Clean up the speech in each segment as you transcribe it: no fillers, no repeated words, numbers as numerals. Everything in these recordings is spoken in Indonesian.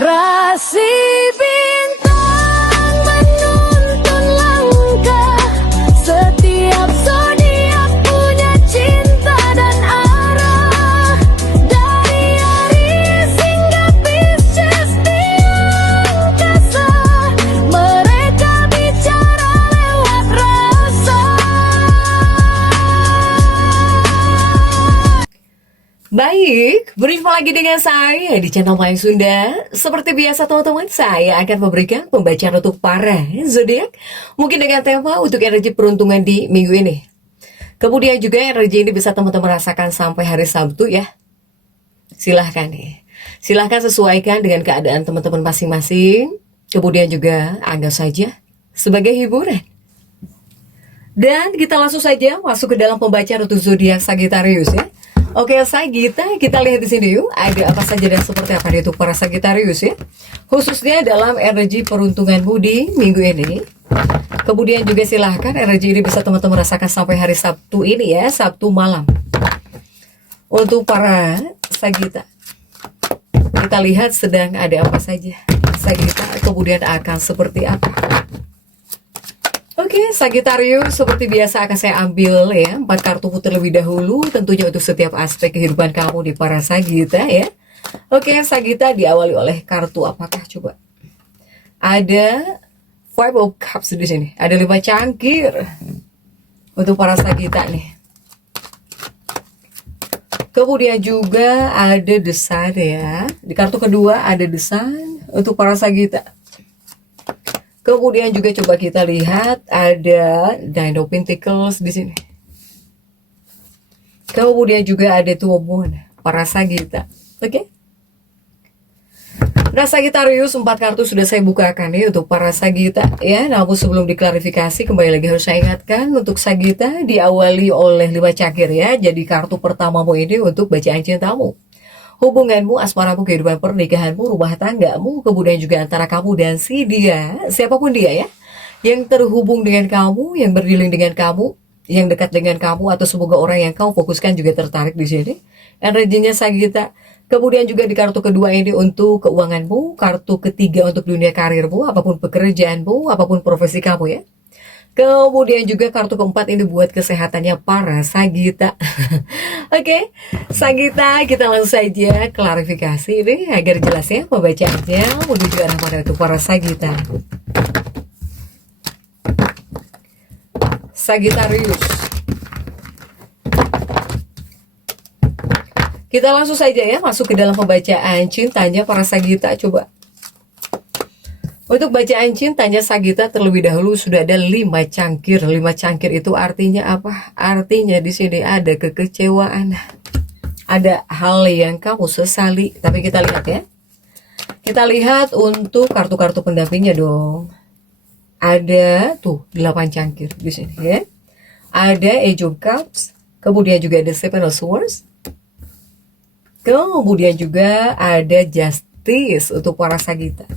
Rasi bintang menuntun langkah, setiap zodiak punya cinta dan arah. Dari Aries hingga Pisces di angkasa, mereka bicara lewat rasa. Baik, berjumpa lagi dengan saya di channel Mayang Sunda. Seperti biasa teman-teman, saya akan memberikan pembacaan untuk para zodiak, mungkin dengan tema untuk energi peruntungan di minggu ini. Kemudian juga energi ini bisa teman-teman rasakan sampai hari Sabtu ya. Silahkan nih, silahkan sesuaikan dengan keadaan teman-teman masing-masing. Kemudian juga anggap saja sebagai hiburan. Dan kita langsung saja masuk ke dalam pembacaan untuk zodiak Sagittarius ya. Oke, Sagitta, kita lihat di sini yuk, ada apa saja dan seperti apa untuk para Sagittarius ya. Khususnya dalam energi peruntunganmu di minggu ini. Kemudian juga silahkan energi ini bisa teman-teman rasakan sampai hari Sabtu ini ya, Sabtu malam. Untuk para Sagitta, kita lihat sedang ada apa saja. Sagitta kemudian akan seperti apa. Oke, Sagittarius, seperti biasa akan saya ambil ya 4 kartu terlebih dahulu, tentunya untuk setiap aspek kehidupan kamu di para Sagitta ya. Oke, Sagitta diawali oleh kartu apakah coba? Ada Five of Cups di sini, ada 5 cangkir untuk para Sagitta nih. Kemudian juga ada The Sun ya. Di kartu kedua ada The Sun untuk para Sagitta. Kemudian juga coba kita lihat ada Nine of Pentacles di sini. Kemudian juga ada Two of Wands para Sagitta. Oke. Nah, Sagittarius 4 kartu sudah saya bukakan nih untuk para Sagitta ya. Namun sebelum diklarifikasi, kembali lagi harus saya ingatkan untuk Sagitta diawali oleh 5 cangkir ya. Jadi kartu pertamamu ini untuk bacaan cintamu, hubunganmu, asmaramu, kehidupan pernikahanmu, rumah tanggamu, kemudian juga antara kamu dan si dia, siapapun dia ya, yang terhubung dengan kamu, yang berdealing dengan kamu, yang dekat dengan kamu, atau semoga orang yang kamu fokuskan juga tertarik di sini. Energinya Sagitta. Kemudian juga di kartu kedua ini untuk keuanganmu, kartu ketiga untuk dunia karirmu, apapun pekerjaanmu, apapun profesi kamu ya. Kemudian juga kartu keempat ini buat kesehatannya para Sagitta. Oke, Sagitta, kita langsung saja klarifikasi ini agar jelas ya pembacaannya menuju arah mana itu para Sagitta. Sagittarius. Kita langsung saja ya masuk ke dalam pembacaan cintanya para Sagitta coba. Untuk bacaan cintanya Sagitta terlebih dahulu sudah ada 5 cangkir. 5 cangkir itu artinya apa? Artinya di sini ada kekecewaan. Ada hal yang kamu sesali. Tapi kita lihat ya. Kita lihat untuk kartu-kartu pendampingnya dong. Ada tuh 8 cangkir di sini ya. Ada Age of Cups, kemudian juga ada Seven of Swords. Kemudian juga ada Justice untuk para Sagitta.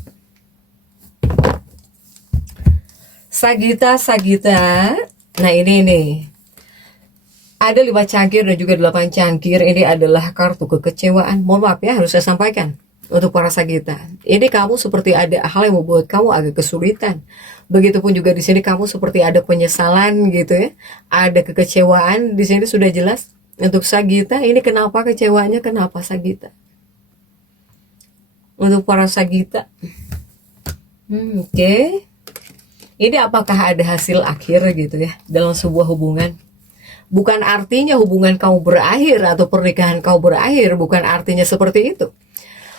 Sagitta, nah ini nih, ada 5 cangkir dan juga 8 cangkir, ini adalah kartu kekecewaan. Mohon maaf ya, harus saya sampaikan untuk para Sagitta. Ini kamu seperti ada hal yang membuat kamu agak kesulitan. Begitupun juga di sini kamu seperti ada penyesalan gitu ya, ada kekecewaan. Di sini sudah jelas untuk Sagitta. Ini kenapa kecewanya? Kenapa Sagitta? Untuk para Sagitta, oke. Ini apakah ada hasil akhir gitu ya dalam sebuah hubungan? Bukan artinya hubungan kamu berakhir atau pernikahan kamu berakhir, bukan artinya seperti itu.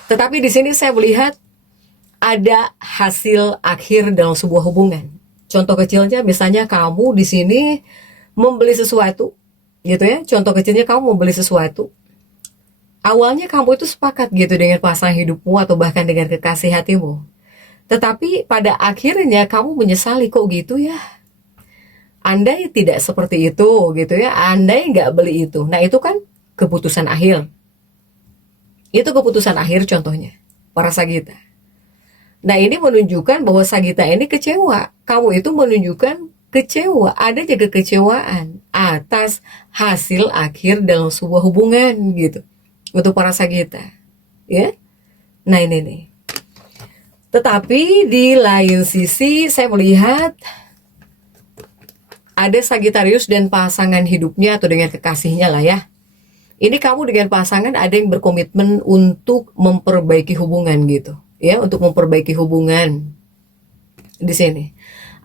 Tetapi di sini saya melihat ada hasil akhir dalam sebuah hubungan. Contoh kecilnya misalnya kamu di sini membeli sesuatu gitu ya. Contoh kecilnya kamu membeli sesuatu. Awalnya kamu itu sepakat gitu dengan pasangan hidupmu atau bahkan dengan kekasih hatimu. Tetapi pada akhirnya kamu menyesali, kok gitu ya. Andai tidak seperti itu gitu ya, andai nggak beli itu. Nah itu kan keputusan akhir. Itu keputusan akhir contohnya, para Sagitta. Nah ini menunjukkan bahwa Sagitta ini kecewa. Kamu itu menunjukkan kecewa, ada juga kekecewaan atas hasil akhir dalam sebuah hubungan gitu. Untuk para Sagitta. Ya. Nah ini nih. Tetapi di lain sisi saya melihat ada Sagittarius dan pasangan hidupnya atau dengan kekasihnya lah ya. Ini kamu dengan pasangan ada yang berkomitmen untuk memperbaiki hubungan gitu, ya, untuk memperbaiki hubungan di sini.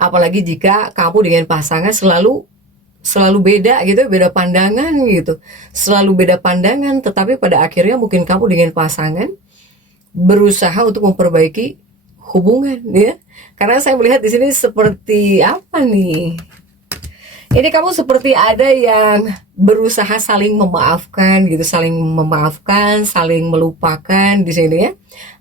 Apalagi jika kamu dengan pasangan selalu beda gitu, beda pandangan gitu, selalu beda pandangan, tetapi pada akhirnya mungkin kamu dengan pasangan berusaha untuk memperbaiki hubungan, ya. Karena saya melihat di sini seperti apa nih? Ini kamu seperti ada yang berusaha saling memaafkan gitu, saling memaafkan, saling melupakan di sini ya,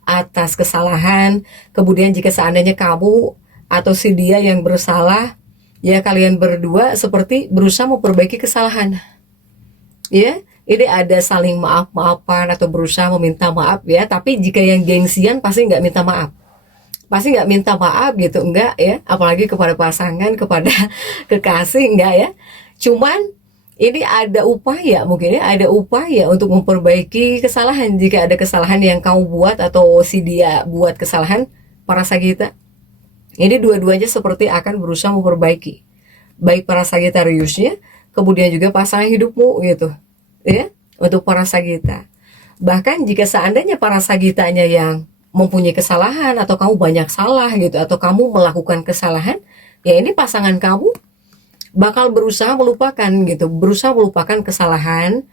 atas kesalahan. Kemudian jika seandainya kamu atau si dia yang bersalah, ya kalian berdua seperti berusaha memperbaiki kesalahan. Ya, ini ada saling maaf-maafan atau berusaha meminta maaf ya, tapi jika yang gengsian pasti nggak minta maaf. Pasti nggak minta maaf gitu, enggak ya, apalagi kepada pasangan, kepada kekasih, enggak ya. Cuman ini ada upaya, mungkin ya ada upaya untuk memperbaiki kesalahan. Jika ada kesalahan yang kamu buat atau si dia buat kesalahan, para Sagita, ini dua-duanya seperti akan berusaha memperbaiki, baik para Sagittariusnya, kemudian juga pasangan hidupmu gitu ya, untuk para Sagita. Bahkan jika seandainya para Sagitanya yang mempunyai kesalahan atau kamu banyak salah gitu, atau kamu melakukan kesalahan, ya ini pasangan kamu bakal berusaha melupakan gitu, berusaha melupakan kesalahan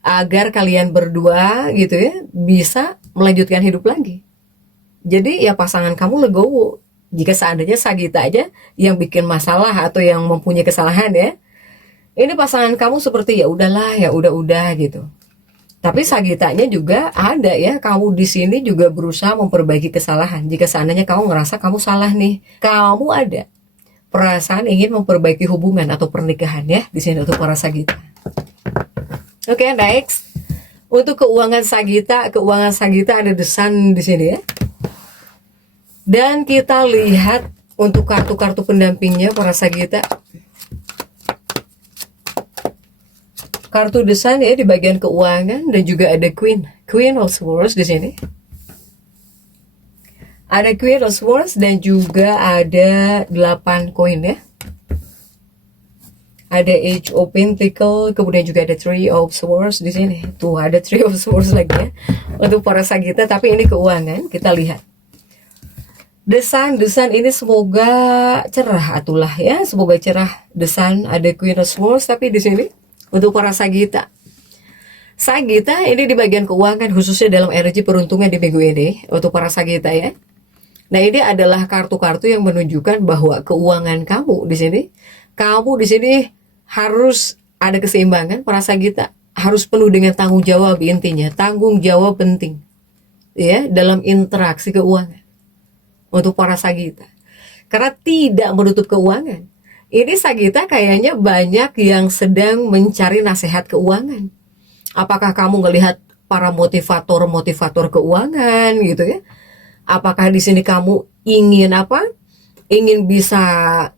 agar kalian berdua gitu ya bisa melanjutkan hidup lagi. Jadi ya pasangan kamu legowo jika seandainya Sagita aja yang bikin masalah atau yang mempunyai kesalahan ya. Ini pasangan kamu seperti ya udahlah, ya udah gitu. Tapi Sagitanya juga ada ya, kamu di sini juga berusaha memperbaiki kesalahan. Jika seandainya kamu ngerasa kamu salah nih, kamu ada perasaan ingin memperbaiki hubungan atau pernikahan ya di sini untuk para Sagita. Oke, next. Untuk keuangan Sagita ada The Sun di sini ya. Dan kita lihat untuk kartu-kartu pendampingnya para Sagita. Kartu The Sun ya di bagian keuangan, dan juga ada Queen of Swords di sini. Ada Queen of Swords dan juga ada 8 koin ya. Ada Age of Pentacle, kemudian juga ada Three of Swords di sini. Tuh ada Three of Swords lagi ya untuk para Sagita, tapi ini keuangan, kita lihat. The Sun ini semoga cerah atulah ya, semoga cerah. The Sun, ada Queen of Swords, tapi di sini untuk para Sagita ini di bagian keuangan, khususnya dalam energi peruntungan di minggu ini untuk para Sagita ya. Nah, ini adalah kartu-kartu yang menunjukkan bahwa keuangan kamu di sini harus ada keseimbangan. Para Sagita harus penuh dengan tanggung jawab, intinya tanggung jawab penting ya dalam interaksi keuangan untuk para Sagita. Karena tidak menutup keuangan. Ini Sagita kayaknya banyak yang sedang mencari nasihat keuangan. Apakah kamu ngelihat para motivator keuangan gitu ya? Apakah di sini kamu ingin apa? Ingin bisa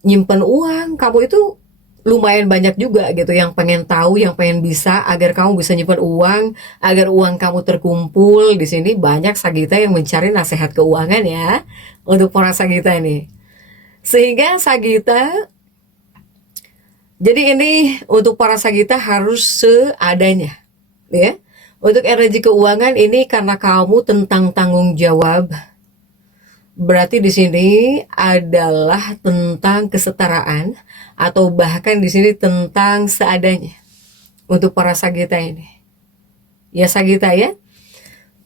nyimpen uang? Kamu itu lumayan banyak juga gitu yang pengen tahu, yang pengen bisa agar kamu bisa nyimpen uang, agar uang kamu terkumpul. Di sini banyak Sagita yang mencari nasihat keuangan ya untuk para Sagita ini. Sehingga Sagita, jadi ini untuk para Sagita harus seadanya ya. Untuk energi keuangan ini karena kamu tentang tanggung jawab. Berarti di sini adalah tentang kesetaraan atau bahkan di sini tentang seadanya untuk para Sagita ini. Ya Sagita ya.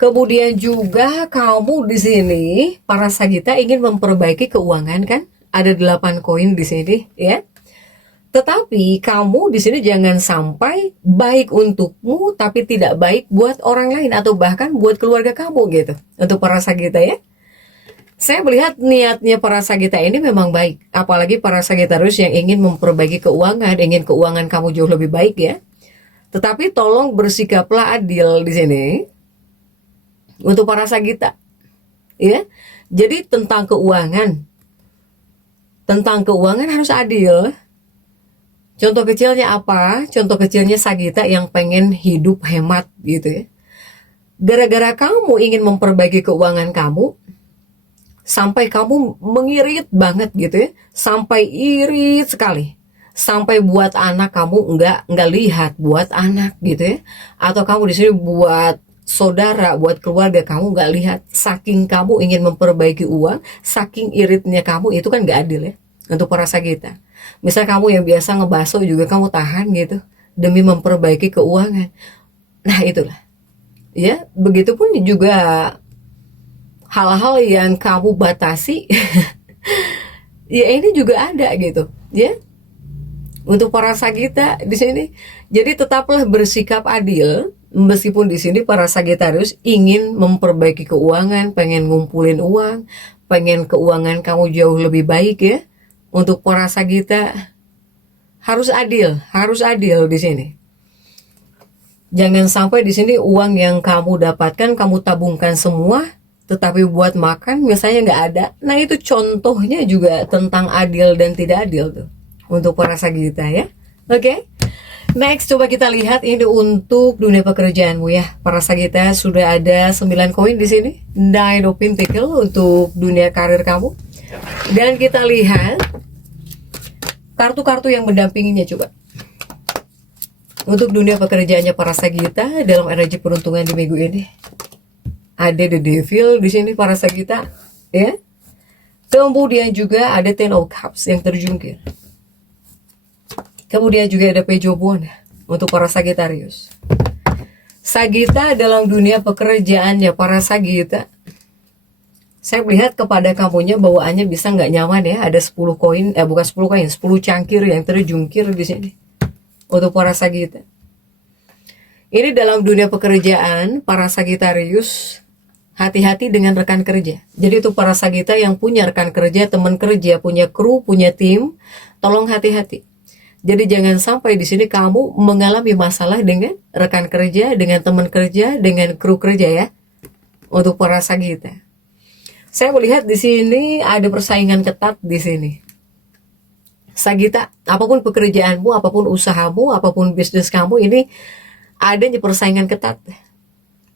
Kemudian juga kamu di sini para Sagita ingin memperbaiki keuangan kan? Ada 8 koin di sini ya. Tetapi kamu di sini jangan sampai baik untukmu tapi tidak baik buat orang lain atau bahkan buat keluarga kamu gitu. Untuk para Sagita ya. Saya melihat niatnya para Sagita ini memang baik, apalagi para Sagittarius yang ingin memperbaiki keuangan, ingin keuangan kamu jauh lebih baik ya. Tetapi tolong bersikaplah adil di sini untuk para Sagita. Ya. Jadi tentang keuangan harus adil. Contoh kecilnya apa? Contoh kecilnya Sagita yang pengen hidup hemat gitu ya. Gara-gara kamu ingin memperbaiki keuangan kamu, sampai kamu mengirit banget gitu ya, sampai irit sekali, sampai buat anak kamu nggak lihat buat anak gitu ya, atau kamu di sini buat saudara, buat keluarga kamu nggak lihat, saking kamu ingin memperbaiki uang, saking iritnya kamu, itu kan nggak adil ya untuk para Sagita. Misal kamu yang biasa ngebaso juga kamu tahan gitu demi memperbaiki keuangan. Nah itulah ya, begitupun juga hal-hal yang kamu batasi ya ini juga ada gitu ya untuk para Sagita di sini. Jadi tetaplah bersikap adil, meskipun di sini para Sagitarius ingin memperbaiki keuangan, pengen ngumpulin uang, pengen keuangan kamu jauh lebih baik ya. Untuk para Sagita harus adil di sini. Jangan sampai di sini uang yang kamu dapatkan kamu tabungkan semua, tetapi buat makan misalnya nggak ada. Nah itu contohnya juga tentang adil dan tidak adil tuh untuk para Sagita ya. Oke. Next, coba kita lihat ini untuk dunia pekerjaanmu ya. Para Sagita sudah ada 9 koin di sini. Nine of Pentacles untuk dunia karir kamu. Dan kita lihat kartu-kartu yang mendampinginya coba. Untuk dunia pekerjaannya para Sagita dalam energi peruntungan di minggu ini. Ada The Devil di sini para Sagita ya. Kemudian juga ada Ten of Cups yang terjungkir. Kemudian juga ada Page of Wands untuk para Sagittarius. Sagita dalam dunia pekerjaannya para Sagita, saya melihat kepada kamunya bawaannya bisa nggak nyaman ya. Ada 10 koin, bukan 10 koin, 10 cangkir yang terjungkir di sini untuk para Sagita. Ini dalam dunia pekerjaan para Sagittarius, hati-hati dengan rekan kerja. Jadi itu para Sagita yang punya rekan kerja, teman kerja, punya kru, punya tim, tolong hati-hati. Jadi jangan sampai di sini kamu mengalami masalah dengan rekan kerja, dengan teman kerja, dengan kru kerja ya. Untuk para Sagita. Saya melihat di sini ada persaingan ketat di sini. Sagita, apapun pekerjaanmu, apapun usahamu, apapun bisnis kamu, ini adanya persaingan ketat.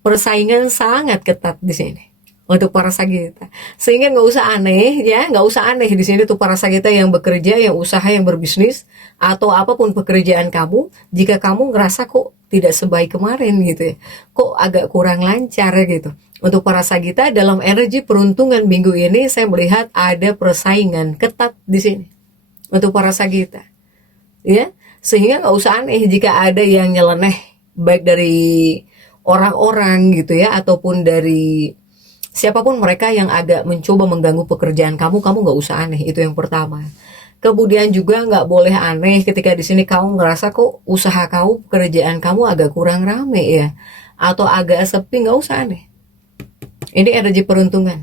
Persaingan sangat ketat di sini untuk para Sagita. Sehingga nggak usah aneh ya, nggak usah aneh di sini tuh para Sagita yang bekerja, yang usaha, yang berbisnis, atau apapun pekerjaan kamu, jika kamu ngerasa kok tidak sebaik kemarin gitu ya, kok agak kurang lancar gitu. Untuk para Sagita dalam energi peruntungan minggu ini saya melihat ada persaingan ketat di sini untuk para Sagita ya, sehingga nggak usah aneh jika ada yang nyeleneh, baik dari orang-orang gitu ya, ataupun dari siapapun mereka yang agak mencoba mengganggu pekerjaan kamu nggak usah aneh, itu yang pertama. Kemudian juga nggak boleh aneh ketika di sini kamu ngerasa kok usaha kamu, pekerjaan kamu agak kurang rame ya, atau agak sepi, nggak usah aneh. Ini energi peruntungan.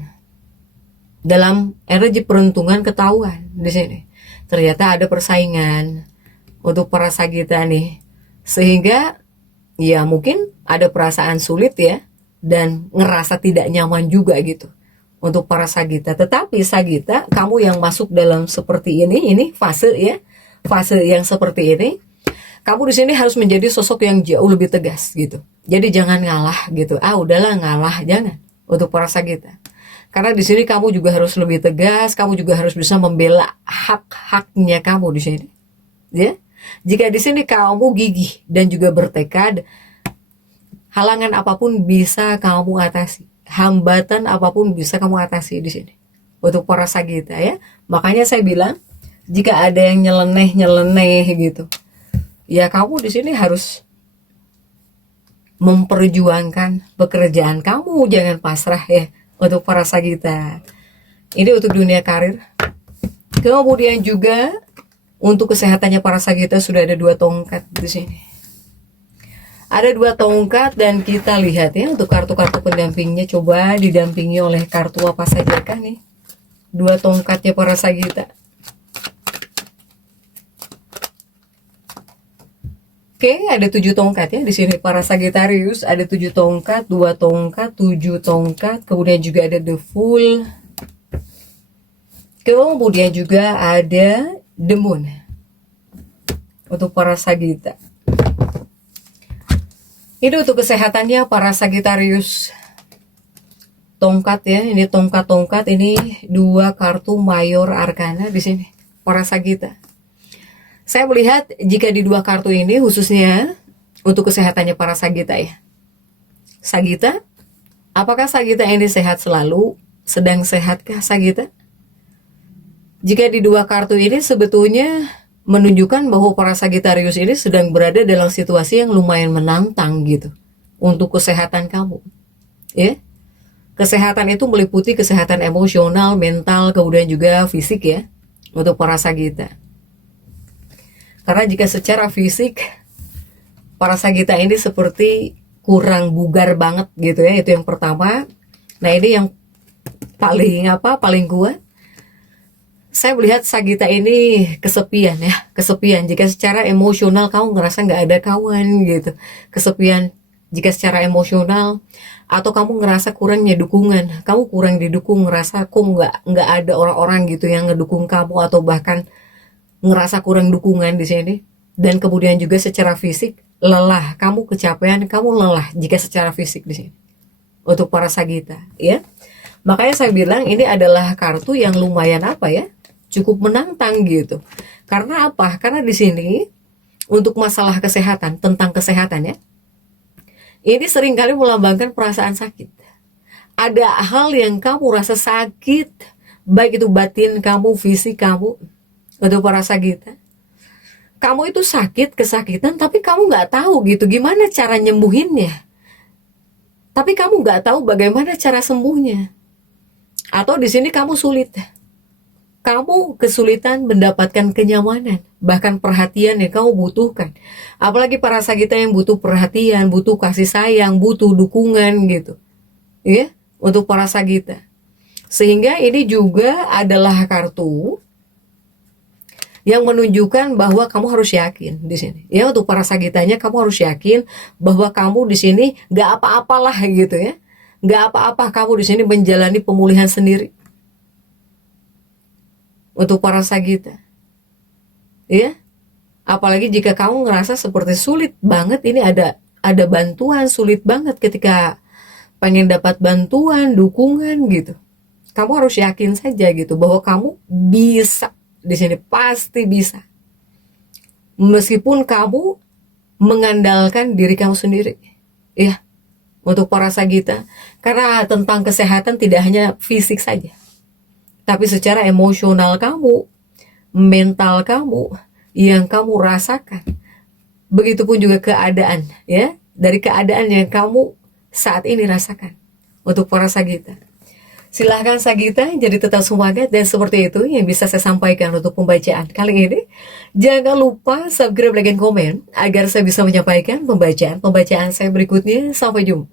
Dalam energi peruntungan ketahuan di sini. Ternyata ada persaingan untuk para Sagita nih, sehingga ya mungkin ada perasaan sulit ya, dan ngerasa tidak nyaman juga gitu untuk para Sagita. Tetapi Sagita, kamu yang masuk dalam seperti ini fase ya, fase yang seperti ini, kamu di sini harus menjadi sosok yang jauh lebih tegas gitu. Jadi jangan ngalah gitu. Udahlah ngalah, jangan untuk para Sagita. Karena di sini kamu juga harus lebih tegas, kamu juga harus bisa membela hak-haknya kamu di sini. Ya. Jika di sini kamu gigih dan juga bertekad, halangan apapun bisa kamu atasi, hambatan apapun bisa kamu atasi di sini. Untuk para Sagita ya. Makanya saya bilang, jika ada yang nyeleneh gitu, ya kamu di sini harus memperjuangkan pekerjaan kamu, jangan pasrah ya. Untuk para Sagita. Ini untuk dunia karir. Kemudian juga untuk kesehatannya para Sagita sudah ada 2 tongkat di sini. Ada 2 tongkat dan kita lihat ya untuk kartu-kartu pendampingnya, coba didampingi oleh kartu apa saja kan nih? 2 tongkatnya para Sagita. Oke, ada 7 tongkat ya di sini para Sagittarius, ada 7 tongkat, 2 tongkat, 7 tongkat, kemudian juga ada the Fool. Kemudian juga ada the Moon. Untuk para Sagita. Ini untuk kesehatannya para Sagittarius. tongkat ya, ini tongkat-tongkat, ini dua kartu mayor arkana di sini, para Sagita. Saya melihat jika di dua kartu ini khususnya untuk kesehatannya para Sagita ya. Sagita, apakah Sagita ini sehat selalu? Sedang sehatkah Sagita? Jika di dua kartu ini sebetulnya menunjukkan bahwa para Sagitarius ini sedang berada dalam situasi yang lumayan menantang gitu untuk kesehatan kamu. Ya. Kesehatan itu meliputi kesehatan emosional, mental, kemudian juga fisik ya untuk para Sagita. Karena jika secara fisik para Sagita ini seperti kurang bugar banget gitu ya, itu yang pertama. Nah, ini yang paling kuat. Saya melihat Sagita ini kesepian ya, kesepian. Jika secara emosional kamu ngerasa nggak ada kawan gitu, kesepian. Jika secara emosional atau kamu ngerasa kurangnya dukungan, kamu kurang didukung, ngerasa kok nggak ada orang-orang gitu yang ngedukung kamu, atau bahkan ngerasa kurang dukungan di sini. Dan kemudian juga secara fisik lelah, kamu kecapean, kamu lelah jika secara fisik di sini untuk para Sagita ya. Makanya saya bilang ini adalah kartu yang lumayan cukup menantang gitu. Karena apa? Karena di sini untuk masalah kesehatan, tentang kesehatan ya, ini seringkali melambangkan perasaan sakit. Ada hal yang kamu rasa sakit, baik itu batin kamu, fisik kamu. Untuk para Sagita, kamu itu sakit, kesakitan, tapi kamu nggak tahu gitu gimana cara nyembuhinnya. Tapi kamu nggak tahu bagaimana cara sembuhnya. Atau di sini kamu sulit. Kamu kesulitan mendapatkan kenyamanan, bahkan perhatian yang kamu butuhkan. Apalagi para Sagita yang butuh perhatian, butuh kasih sayang, butuh dukungan gitu. Ya, untuk para Sagita. Sehingga ini juga adalah kartu yang menunjukkan bahwa kamu harus yakin di sini. Ya, untuk para Sagitanya kamu harus yakin bahwa kamu di sini nggak apa-apalah gitu ya. Nggak apa-apa kamu di sini menjalani pemulihan sendiri. Untuk para Sagita. Ya. Apalagi jika kamu ngerasa seperti sulit banget, ini ada bantuan, sulit banget ketika pengen dapat bantuan, dukungan gitu. Kamu harus yakin saja gitu bahwa kamu bisa. Di sini pasti bisa. Meskipun kamu mengandalkan diri kamu sendiri. Ya. Untuk para Sagita. Karena tentang kesehatan tidak hanya fisik saja. Tapi secara emosional kamu, mental kamu, yang kamu rasakan. Begitupun juga keadaan. Ya. Dari keadaan yang kamu saat ini rasakan. Untuk para Sagita. Silahkan Sagita, jadi tetap semangat, dan seperti itu yang bisa saya sampaikan untuk pembacaan kali ini. Jangan lupa subscribe, like, dan komen agar saya bisa menyampaikan pembacaan saya berikutnya. Sampai jumpa.